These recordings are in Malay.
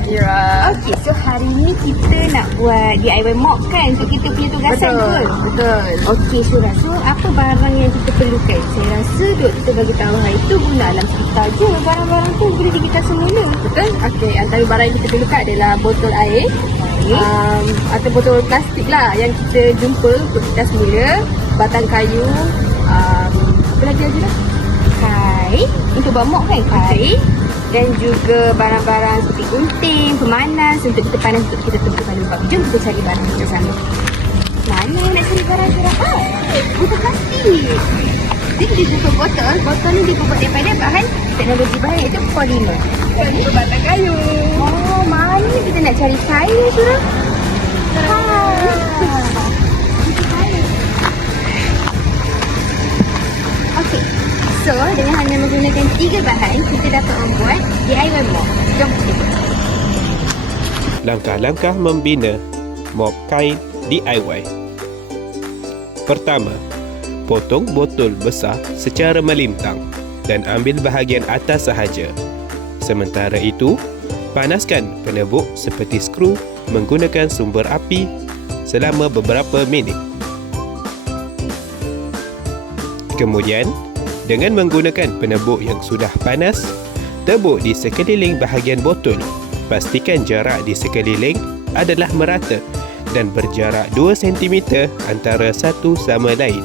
Azira. Okey, so hari ni kita nak buat DIY mop kan untuk kita punya tugasan betul. Betul. Okey, Syura. So, apa barang yang kita perlukan? Saya rasa duk kita bagi tahu hari tu guna alam sekitar je. Barang-barang tu boleh digitar semula. Betul. Okey, antara barang yang kita perlukan adalah botol air. Okey. Um, atau botol plastik lah yang kita jumpa untuk kita semula. Batang kayu. Um, apa lagi Azira? Kain. Untuk buat mop kan? Kain. Dan juga barang-barang seperti gunting, pemanas untuk kita panas untuk kita tentukan lubang. Jom kita cari barang kita sana. Mana nak cari barang Syura? Ah, botol plastik. Jadi dia buka botol. Botol ni dia buat daripada bahan teknologi bahan iaitu polimer. Ini batang kayu. Oh, mana kita nak cari kain ni, Syura? So, dengan hanya menggunakan tiga bahan, kita dapat membuat DIY mop. Jom kita. Langkah-langkah membina mop kain DIY. Pertama, potong botol besar secara melintang dan ambil bahagian atas sahaja. Sementara itu, panaskan penebuk seperti skru menggunakan sumber api selama beberapa minit. Kemudian, dengan menggunakan penebuk yang sudah panas, tebuk di sekeliling bahagian botol. Pastikan jarak di sekeliling adalah merata dan berjarak 2 cm antara satu sama lain.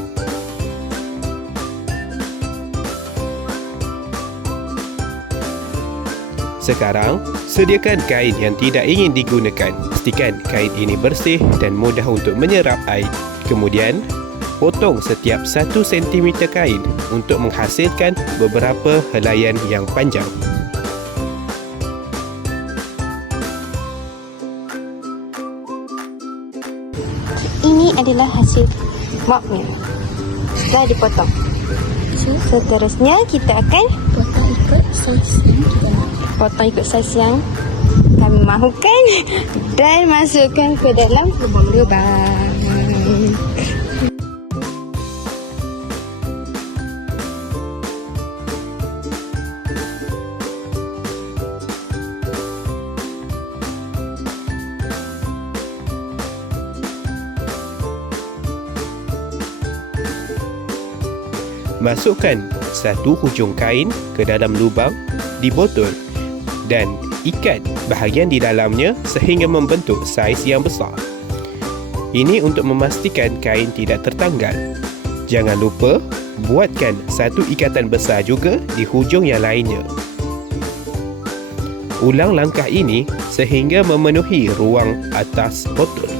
Sekarang, sediakan kain yang tidak ingin digunakan. Pastikan kain ini bersih dan mudah untuk menyerap air. Kemudian, potong setiap 1 cm kain untuk menghasilkan beberapa helaian yang panjang. Ini adalah hasil mopnya. Setelah dipotong. Seterusnya kita akan potong ikut saiz yang kita nak. Potong ikut saiz yang kami mahukan dan masukkan ke dalam lubang-lubang. Masukkan satu hujung kain ke dalam lubang di botol dan ikat bahagian di dalamnya sehingga membentuk saiz yang besar. Ini untuk memastikan kain tidak tertanggal. Jangan lupa buatkan satu ikatan besar juga di hujung yang lainnya. Ulang langkah ini sehingga memenuhi ruang atas botol.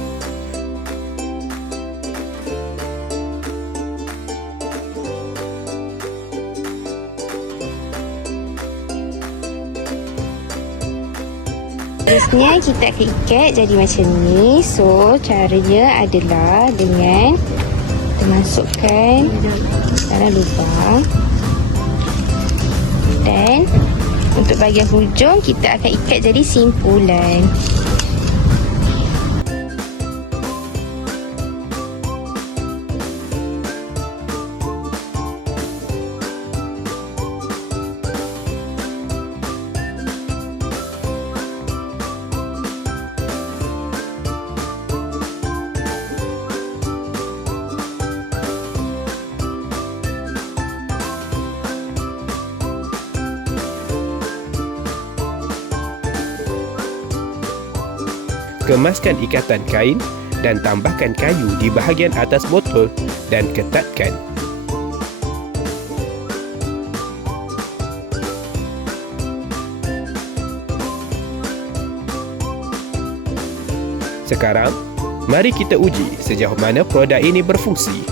Seterusnya kita akan ikat jadi macam ni. So, caranya adalah dengan masukkan dalam lubang. Dan untuk bahagian hujung kita akan ikat jadi simpulan. Kemaskan ikatan kain dan tambahkan kayu di bahagian atas botol dan ketatkan. Sekarang, mari kita uji sejauh mana produk ini berfungsi.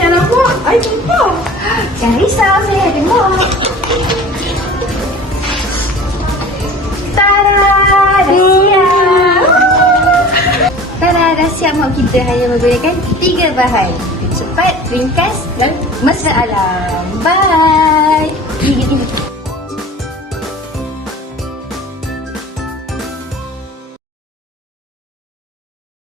Jangan buat. Air tumpah. Jangan risau, saya ada. Tada! Mop kita hanya menggunakan tiga bahan. Cepat, ringkas dan mesra alam. Bye!